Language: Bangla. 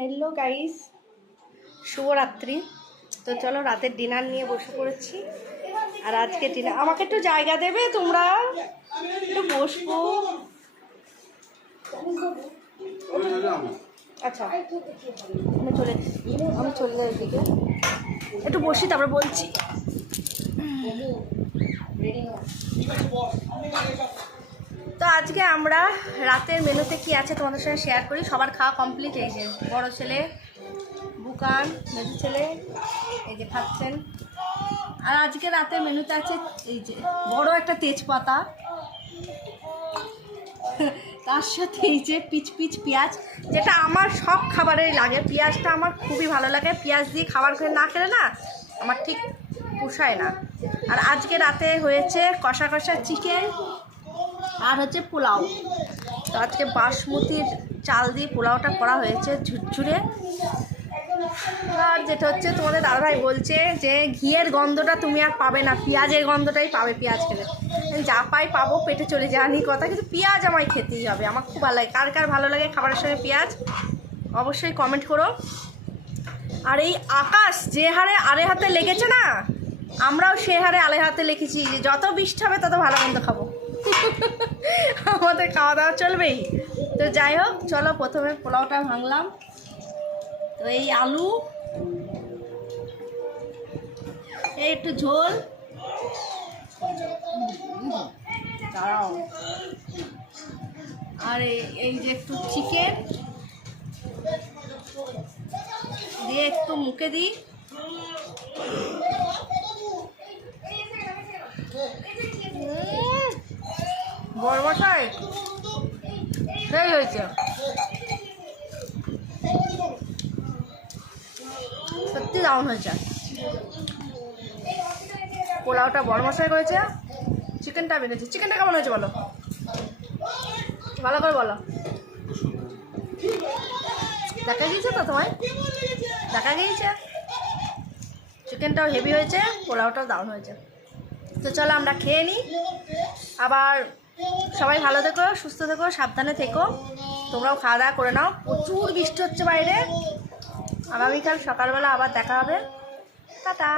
হ্যালো গাইস, শুভরাত্রি। তো চলো রাতের ডিনার নিয়ে বসে পড়েছি। আর আজকে ডিনার আমাকে একটু জায়গা দেবে তোমরা? একটু বসবো। আচ্ছা, আমি চলে যাই এদিকে, একটু বসি তারপরে বলছি। তো আজকে আমরা রাতের মেনুতে কি আছে তোমাদের সঙ্গে শেয়ার করি। সবার খাওয়া কমপ্লিট। এই যে বড় ছেলে বুকান, মেজু ছেলে এই যে খাচ্ছেন। আর আজকে রাতের মেনুতে আছে এই যে বড় একটা তেজপাতা, তার সাথে এই যে পিচ পিচ পেঁয়াজ, যেটা আমার সব খাবারেই লাগে। পেঁয়াজটা আমার খুবই ভালো লাগে। পেঁয়াজ দিয়ে খাবার খেয়ে না খেলে না আমার ঠিক পোষায় না। আর আজকে রাতে হয়েছে কষা কষা চিকেন আর হচ্ছে পোলাও। তো আজকে বাসমতির চাল দিয়ে পোলাওটা করা হয়েছে ঝুরঝুরে। আর যেটা হচ্ছে তোমাদের দাদাভাই বলছে যে ঘিয়ের গন্ধটা তুমি আর পাবে না, পেঁয়াজের গন্ধটাই পাবে। পেঁয়াজ খেলে যা পাই পাবো, পেটে চলে যাওয়ানি কথা, কিন্তু পেঁয়াজ আমায় খেতেই হবে। আমার খুব ভালো লাগে। কার কার ভালো লাগে খাবারের সঙ্গে পেঁয়াজ অবশ্যই কমেন্ট করো। আর এই আকাশ যে হারে আড়ে হাতে লেগেছে না, আমরাও সে হারে আড়ে হাতে লেগেছি যে যত বৃষ্টি হবে তত ভালো মন্দ খাবো। আমাদের খাওয়া দাওয়া চলবেই। তো যাই হোক, চলো প্রথমে পোলাওটা ভাঙলাম। তো এই আলু, এই একটু ঝোল, দাঁড়াও, আর এই যে একটু চিকেন দিয়ে একটু মুখে দিই। বড় মশাই সেই হয়েছে, সত্যি দারুণ হয়েছে। পোলাওটা বড় মশাই করেছে, চিকেনটা বেড়েছে। চিকেনটা কেমন হয়েছে বলো, ভালো করে বলো। দেখা গিয়েছে তো তোমায়, দেখা গিয়েছে। চিকেনটাও হেভি হয়েছে, পোলাওটাও দারুণ হয়েছে। তো চলো আমরা খেয়ে নিই। আবার সবাই ভালো থেকো, সুস্থ থেকো, সাবধানে থেকো। তোমরাও খাওয়া দাওয়া করে নাও। প্রচুর বৃষ্টি হচ্ছে বাইরে। আগামীকাল সকালবেলা আবার দেখা হবে। টাটা।